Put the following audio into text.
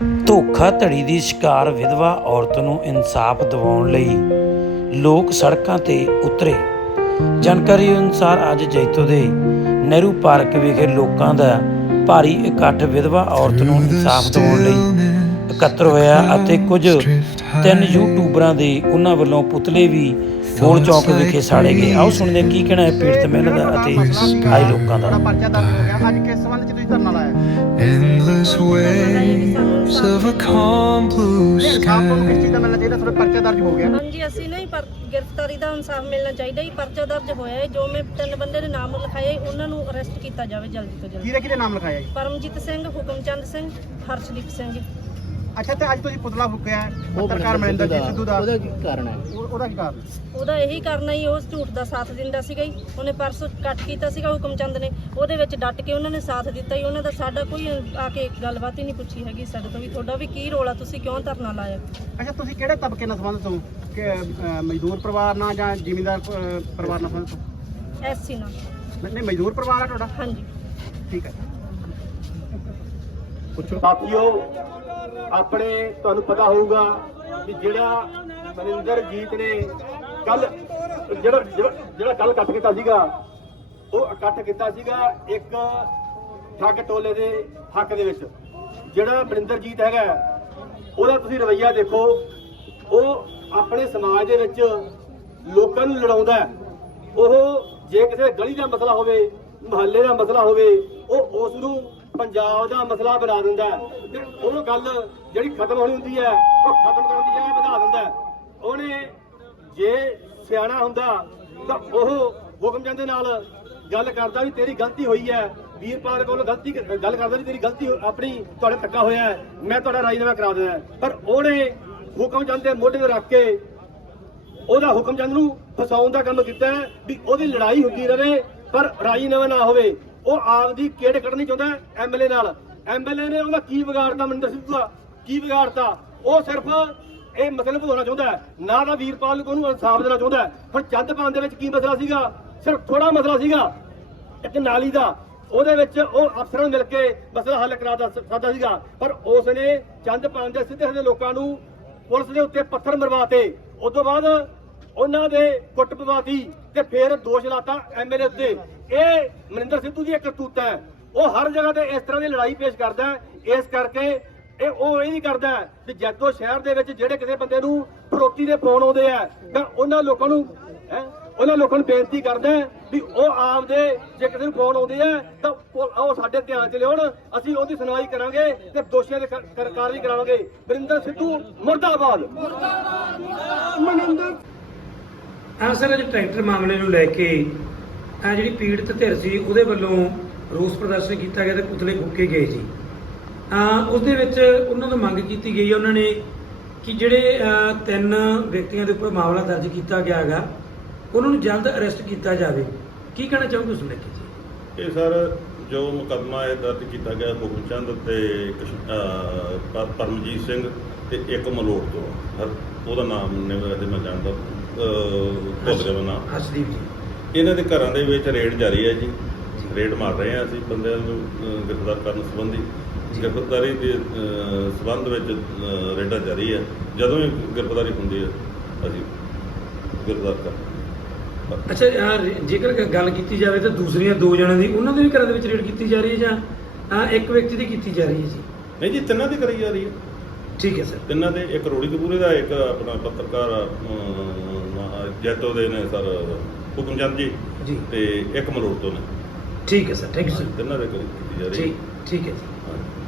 ਧੋਖਾ ਧੜੀ ਦੀ ਸ਼ਿਕਾਰ ਵਿਧਵਾ ਔਰਤ ਨੂੰ ਇਨਸਾਫ ਦਿਵਾਉਣ ਲਈ ਲੋਕ ਸੜਕਾਂ ਤੇ ਉਤਰੇ। ਜਾਣਕਾਰੀ ਅਨੁਸਾਰ ਅੱਜ ਜੈਤੋ ਦੇ ਨਹਿਰੂ ਪਾਰਕ ਵਿਖੇ ਲੋਕਾਂ ਦਾ ਭਾਰੀ ਇਕੱਠ ਵਿਧਵਾ ਔਰਤ ਨੂੰ ਇਨਸਾਫ ਦਿਵਾਉਣ ਲਈ ਇਕੱਤਰ ਹੋਇਆ ਅਤੇ ਕੁਝ ਤਿੰਨ ਯੂਟਿਊਬਰਾਂ ਦੇ ਉਹਨਾਂ ਵੱਲੋਂ ਪੁਤਲੇ ਵੀ ਗੋਲ ਚੌਕ ਵਿਖੇ ਸਾੜੇ ਗਏ। ਆਓ ਸੁਣਦੇ ਕੀ ਕਹਿਣਾ ਹੈ ਪੀੜਤ ਮਹਿਲਾ ਦਾ ਅਤੇ ਆਏ ਲੋਕਾਂ ਦਾ। ਪਰਚਾ ਦਰਜ ਹੋ ਗਿਆ। ਅੱਜ ਕਿਸ ਸੰਬੰਧ ਚ ਤੁਸੀਂ ਧਰਨਾ ਲਾਇਆ? Endless waves of a calm blue ਇਹ ਇਨਸਾਫ ਤੁਹਾਨੂੰ ਕਿਸ sky. ਚੀਜ਼ ਦਾ ਮਿਲਣਾ ਚਾਹੀਦਾ ਤੁਹਾਡਾ ਪਰਚਾ ਦਰਜ ਹੋ ਗਿਆ। ਹਾਂਜੀ ਅਸੀਂ ਨਹੀਂ ਪਰ ਗ੍ਰਿਫਤਾਰੀ ਦਾ ਇਨਸਾਫ ਮਿਲਣਾ ਚਾਹੀਦਾ ਹੀ ਪਰਚਾ ਦਰਜ ਹੋਇਆ ਹੈ। ਜੋ ਮੈਂ ਤਿੰਨ ਬੰਦੇ ਦੇ ਨਾਮ ਲਿਖਾਏ ਉਹਨਾਂ ਨੂੰ ਅਰੈਸਟ ਕੀਤਾ ਜਾਵੇ ਜਲਦੀ ਤੋਂ ਜਲਦੀ। ਕਿਹਦੇ ਕਿਹਦੇ ਨਾਮ ਲਿਖਾਇਆ ਜੀ? ਪਰਮਜੀਤ ਸਿੰਘ ਹੁਕਮਚੰਦ ਸਿੰਘ ਹਰਸ਼ਦੀਪ ਸਿੰਘ ਅੱਛਾ ਤੇ ਅੱਜ ਤੁਸੀਂ ਪੁਤਲਾ ਫੁੱਕਿਆ ਹੈ, ਪੱਤਰਕਾਰ ਮਨਿੰਦਰ ਜੀ ਸਿੱਧੂ ਦਾ ਉਹਦਾ ਕੀ ਕਾਰਨ ਹੈ? ਉਹ- ਉਹਦਾ ਕੀ ਕਾਰਨ? ਉਹਦਾ ਇਹੀ ਕਰਨਾ ਹੀ ਉਹ ਝੂਠ ਦਾ ਸਾਥ ਦਿੰਦਾ ਸੀਗਾ ਹੀ ਉਹਨੇ ਪਰਸੋਂ ਕੱਟ ਕੀਤਾ ਸੀਗਾ ਹੁਕਮਚੰਦ ਨੇ। ਉਹਦੇ ਵਿੱਚ ਡਟ ਕੇ ਉਹਨਾਂ ਨੇ ਸਾਥ ਦਿੱਤਾ ਹੀ ਉਹਨਾਂ ਦਾ ਸਾਡਾ ਕੋਈ ਆ ਕੇ ਗੱਲਬਾਤ ਹੀ ਨਹੀਂ ਪੁੱਛੀ ਹੈਗੀ ਸਾਡੇ ਤੋਂ ਵੀ। ਤੁਹਾਡਾ ਵੀ ਕੀ ਰੋਲ ਆ ਤੁਸੀਂ ਕਿਉਂ ਧਰਨਾ ਲਾਇਆ? ਅੱਛਾ ਤੁਸੀਂ ਕਿਹੜੇ ਤਬਕੇ ਨਾਲ ਸੰਬੰਧਿਤ ਹੋ? ਕਿ ਅਹ, ਮਜ਼ਦੂਰ ਪਰਿਵਾਰ ਨਾਲ ਜਾਂ ਜ਼ਿਮੀਂਦਾਰ ਅਹ, ਪਰਿਵਾਰ ਨਾਲ ਸੰਬੰਧਿਤ ਹੋ? ਐਸਸੀ ਨਾਲ। ਨਹੀਂ, ਨਹੀਂ ਮਜ਼ਦੂਰ ਪਰਿਵਾਰ ਆ ਤੁਹਾਡਾ? ਹਾਂਜੀ। ਠੀਕ ਹੈ। ਸਾਥੀਓ ਆਪਣੇ ਤੁਹਾਨੂੰ ਪਤਾ ਹੋਊਗਾ ਕਿ ਜਿਹੜਾ ਮਨਿੰਦਰਜੀਤ ਨੇ ਕੱਲ ਜਿਹੜਾ, ਜਿਹੜਾ- ਜਿਹੜਾ ਕੱਲ ਇਕੱਠ ਕੀਤਾ ਸੀਗਾ, ਉਹ ਇਕੱਠ ਕੀਤਾ ਸੀਗਾ ਇੱਕ ਠੱਗ ਟੋਲੇ ਦੇ ਹੱਕ ਦੇ ਵਿੱਚ। ਜਿਹੜਾ ਮਨਿੰਦਰਜੀਤ ਹੈਗਾ, ਉਹਦਾ ਤੁਸੀਂ ਰਵੱਈਆ ਦੇਖੋ, ਉਹ ਆਪਣੇ ਸਮਾਜ ਦੇ ਵਿੱਚ ਲੋਕਾਂ ਨੂੰ ਲੜਾਉਂਦਾ ਉਹ ਜੇ ਕਿਸੇ ਗਲੀ ਦਾ ਮਸਲਾ ਹੋਵੇ, ਮਹੱਲੇ ਦਾ ਮਸਲਾ ਹੋਵੇ, ਉਹ ਉਸ ਨੂੰ ਪੰਜਾਬ ਦਾ ਮਸਲਾ ਬਣਾ ਦਿੰਦਾ ਤੇ ਉਹ ਗੱਲ ਜਿਹੜੀ ਖਤਮ ਹੋਣੀ ਹੁੰਦੀ ਹੈ, ਉਹ ਖਤਮ ਕਰਨ ਦੀ ਜਗ੍ਹਾ ਵਧਾ ਦਿੰਦਾ ਉਹਨੇ ਜੇ ਸਿਆਣਾ ਹੁੰਦਾ, ਤਾਂ ਉਹ ਹੁਕਮਚੰਦ ਦੇ ਨਾਲ ਗੱਲ ਕਰਦਾ ਵੀ ਤੇਰੀ ਗਲਤੀ ਹੋਈ ਹੈ। ਵੀਰਪਾਲ ਕੋਲ ਗਲਤੀ ਗੱਲ ਕਰਦਾ ਵੀ ਤੇਰੀ ਗਲਤੀ ਆਪਣੀ ਤੁਹਾਡੇ ਧੱਕਾ ਹੋਇਆ ਹੈ, ਮੈਂ ਤੁਹਾਡਾ ਰਾਜੀਨਾਮਾ ਕਰਾ ਦਿੰਦਾ ਪਰ ਉਹਨੇ ਹੁਕਮਚੰਦ ਦੇ ਮੋਢੇ ਤੇ ਰੱਖ ਕੇ ਉਹਦਾ ਹੁਕਮਚੰਦ ਨੂੰ ਫਸਾਉਣ ਦਾ ਕੰਮ ਕੀਤਾ ਵੀ ਉਹਦੀ ਲੜਾਈ ਹੁੰਦੀ ਰਹੇ, ਪਰ ਰਾਜੀਨਾਮਾ ਨਾ ਹੋਵੇ। ਉਹ ਆਪਦੀ ਕਿਹੜ ਕੱਢਣੀ ਚਾਹੁੰਦਾ ਐਮਐਲਏ ਨਾਲ? ਐਮਐਲਏ ਨੇ ਉਹਦਾ ਕੀ ਵਿਗਾੜਤਾ ਮਨਿੰਦਰ ਸਿੱਧੂ ਦਾ ਕੀ ਵਿਗਾੜਤਾ? ਉਹ ਸਿਰਫ ਇਹ ਮਸਲੇ ਭੁਗਤਣਾ ਚਾਹੁੰਦਾ ਨਾ ਤਾਂ ਵੀਰਪਾਲ ਨੂੰ ਉਹਨੂੰ ਇਨਸਾਫ ਦੇਣਾ ਚਾਹੁੰਦਾ ਹੁਣ ਚੰਦ ਪਾਣ ਦੇ ਵਿੱਚ ਕੀ ਮਸਲਾ ਸੀਗਾ? ਸਿਰਫ ਥੋੜਾ ਮਸਲਾ ਸੀਗਾ। ਇੱਕ ਨਾਲੀ ਦਾ। ਉਹਦੇ ਵਿੱਚ ਉਹ ਅਫਸਰਾਂ ਨੂੰ ਮਿਲ ਕੇ ਮਸਲਾ ਹੱਲ ਕਰਾਦਾ ਸਕਦਾ ਸੀਗਾ। ਪਰ ਉਸ ਨੇ ਚੰਦ ਪਾਣ ਦੇ ਸਿੱਧੇ ਸਿੱਧੇ ਲੋਕਾਂ ਨੂੰ ਪੁਲਿਸ ਦੇ ਉੱਤੇ ਪੱਥਰ ਮਰਵਾਤੇ। ਉਸ ਤੋਂ ਬਾਅਦ ਉਹਨਾਂ ਦੇ ਕੁੱਟ ਪਵਾਤੀ ਤੇ ਫੇਰ ਦੋਸ਼ ਲਾਤਾ ਐਮਐਲਏ ਉੱਤੇ। ਇਹ ਮਨਿੰਦਰ ਸਿੱਧੂ ਦੀ ਇੱਕ ਕਰਤੂਤ ਹੈ। ਉਹ ਹਰ ਜਗ੍ਹਾ ਤੇ ਇਸ ਤਰ੍ਹਾਂ ਦੀ ਲੜਾਈ ਪੇਸ਼ ਕਰਦਾ ਇਸ ਕਰਕੇ ਇਹ ਉਹ ਇਹ ਨਹੀਂ ਕਰਦਾ ਹੈ ਜੈਤੋ ਸ਼ਹਿਰ ਦੇ ਵਿੱਚ ਜਿਹੜੇ ਕਿਸੇ ਬੰਦੇ ਨੂੰ ਫਰੋਤੀ ਦੇ ਫੋਨ ਆਉਂਦੇ ਆ, ਤਾਂ ਉਹਨਾਂ ਲੋਕਾਂ ਨੂੰ ਉਹਨਾਂ ਲੋਕਾਂ ਨੂੰ ਬੇਨਤੀ ਕਰਦਾ ਵੀ ਉਹ ਆਪਦੇ ਜੇ ਕਿਸੇ ਨੂੰ ਫੋਨ ਆਉਂਦੇ ਆ, ਤਾਂ ਉਹ ਸਾਡੇ ਧਿਆਨ 'ਚ ਲਿਆਉਣ, ਅਸੀਂ ਉਹਦੀ ਸੁਣਵਾਈ ਕਰਾਂਗੇ ਤੇ ਦੋਸ਼ੀਆਂ ਦੇ ਕਾਰ- ਕਾਰ- ਕਾਰਵਾਈ ਕਰਾਵਾਂਗੇ। ਵਰਿੰਦਰ ਸਿੱਧੂ ਮੁਰਦਾਬਾਦ। ਮਨਿੰਦਰ ਆ ਸਰ ਅੱਜ ਟਰੈਕਟਰ ਮਾਮਲੇ ਨੂੰ ਲੈ ਕੇ ਆ ਜਿਹੜੀ ਪੀੜਤ ਧਿਰ ਸੀ, ਉਹਦੇ ਵੱਲੋਂ ਰੋਸ ਪ੍ਰਦਰਸ਼ਨ ਕੀਤਾ ਗਿਆ ਤੇ ਪੁਤਲੇ ਫੂਕੇ ਗਏ ਜੀ। ਆ ਉਸ ਦੇ ਵਿੱਚ ਉਹਨਾਂ ਤੋਂ ਮੰਗ ਕੀਤੀ ਗਈ ਹੈ ਉਹਨਾਂ ਨੇ ਕਿ ਜਿਹੜੇ ਤਿੰਨ ਵਿਅਕਤੀਆਂ ਦੇ ਉੱਪਰ ਮਾਮਲਾ ਦਰਜ ਕੀਤਾ ਗਿਆ ਹੈਗਾ, ਉਹਨਾਂ ਨੂੰ ਜਲਦ ਅਰੈਸਟ ਕੀਤਾ ਜਾਵੇ। ਕੀ ਕਹਿਣਾ ਚਾਹੋਗੇ ਉਸ ਲੈ ਕੇ ਜੀ? ਇਹ ਸਰ ਜੋ ਮੁਕੱਦਮਾ ਹੈ ਦਰਜ ਕੀਤਾ ਗਿਆ ਹੁਕਮਚੰਦ ਤੇ ਅਹ ਪਰ- ਪਰਮਜੀਤ ਸਿੰਘ ਤੇ ਇੱਕ ਮਲੋਟ ਤੋਂ। ਹਰ- ਉਹਦਾ ਨਾਮ ਨੇ ਵੈਸੇ ਮੈਂ ਜਾਣਦਾ। ਅਹ ਭੁੱਲ ਗਿਆ ਮੈਂ ਨਾਮ। ਹਰਸ਼ਦੀਪ ਜੀ। ਇਹਨਾਂ ਦੇ ਘਰਾਂ ਦੇ ਵਿੱਚ ਰੇਡ ਜਾਰੀ ਹੈ ਜੀ। ਰੇਡ ਮਾਰ ਰਹੇ ਹਾਂ ਅਸੀਂ ਬੰਦਿਆਂ ਨੂੰ ਅਹ, ਗ੍ਰਿਫਤਾਰ ਕਰਨ ਸੰਬੰਧੀ। ਗ੍ਰਿਫਤਾਰੀ ਦੇ ਅਹ, ਸੰਬੰਧ ਵਿੱਚ ਅਹ, ਰੇਡਾਂ ਜਾਰੀ ਹੈ। ਜਦੋਂ ਹੀ ਗ੍ਰਿਫਤਾਰੀ ਹੁੰਦੀ ਹੈ ਅਸੀਂ ਗ੍ਰਿਫਤਾਰ ਕਰ ਅੱਛਾ ਆਹ ਰੇ- ਜੇਕਰ ਗ- ਗੱਲ ਕੀਤੀ ਜਾਵੇ ਤਾਂ ਦੂਸਰੀਆਂ ਦੋ ਜਣਾਂ ਦੀ ਉਹਨਾਂ ਦੇ ਵੀ ਘਰਾਂ ਦੇ ਵਿੱਚ ਰੇਡ ਕੀਤੀ ਜਾ ਰਹੀ ਹੈ ਜਾਂ ਆਹ ਇੱਕ ਵਿਅਕਤੀ ਦੀ ਕੀਤੀ ਜਾ ਰਹੀ ਹੈ ਜੀ? ਨਹੀਂ ਜੀ ਤਿੰਨਾਂ ਦੀ ਕਰੀ ਜਾ ਰਹੀ ਹੈ। ਠੀਕ ਹੈ ਸਰ। ਤਿੰਨਾਂ ਦੇ ਇੱਕ ਰੋੜੀ ਕਪੂਰੇ ਦਾ ਇੱਕ ਆਪਣਾ ਪੱਤਰਕਾਰ ਅਮ, ਜੈਤੋ ਦੇ ਨੇ ਸਰ ਹੁਕਮਚੰਦ ਜੀ ਜੀ। ਤੇ ਇੱਕ ਮਲੋਟ ਤੋਂ ਨੇ। ਠੀਕ ਹੈ ਸਰ। ਥੈਂਕ ਯੂ ਸਰ ਤਿੰਨਾਂ ਦੇ ਕਰੀ ਕੀਤੀ ਜਾ ਰਹੀ ਠੀਕ ਹੈ ਠੀਕ ਹੈ ਜੀ। ਹਾਂਜੀ।